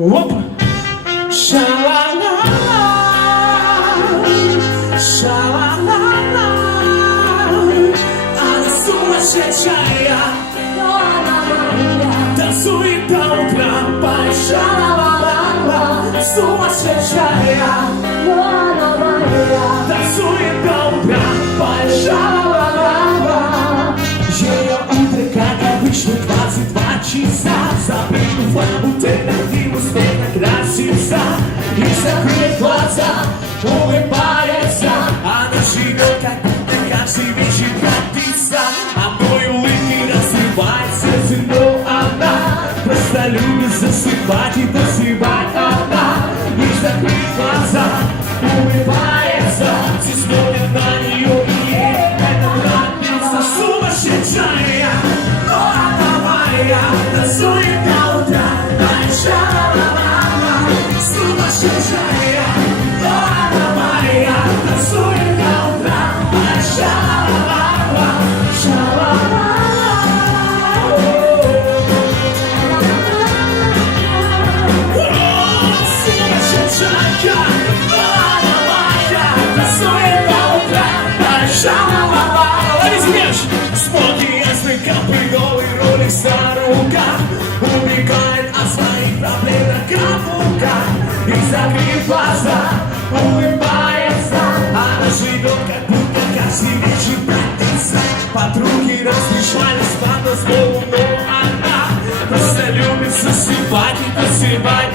Оп! Ша-ла-ла-ла, ша-ла-ла-ла. Она сумасшедшая, но она моя. танцует до утра. Ша-ла-ла-ла-ла, сумасшедшая, Но она моя. танцует до утра. Ша-ла-ла-ла-ла. Ее утро, как обычно, 22 часа. Запрыгнув в альтернативу, успех накраситься и закрыть глаза, улыбается. Она живет, как будто каждый вечер годится. Одной улыбкой рассыпает сердце, но она просто любит засыпать и досыпать одна. И закрыть глаза, улыбается. Все смотрят на нее, и ей это нравится. Сумасшедшая, но она моя, танцует до утра. Ша-ла-ла-ла, сумасшедшая, но она моя, танцует до утра. Ша-ла-ла-ла, ша-ла-ла-ла. Сумасшедшая, но она моя, танцует до утра. Ша-ла-ла-ла. Ловите мяч! Споки ясных капли, голый ролик за рукав. Убегает от своих проблем на каблуках. И закрыв глаза, улыбается. Она живет, как будто каждый вечер практично. Подруги разрешались по дозволу, но она просто любит засыпать и досыпать.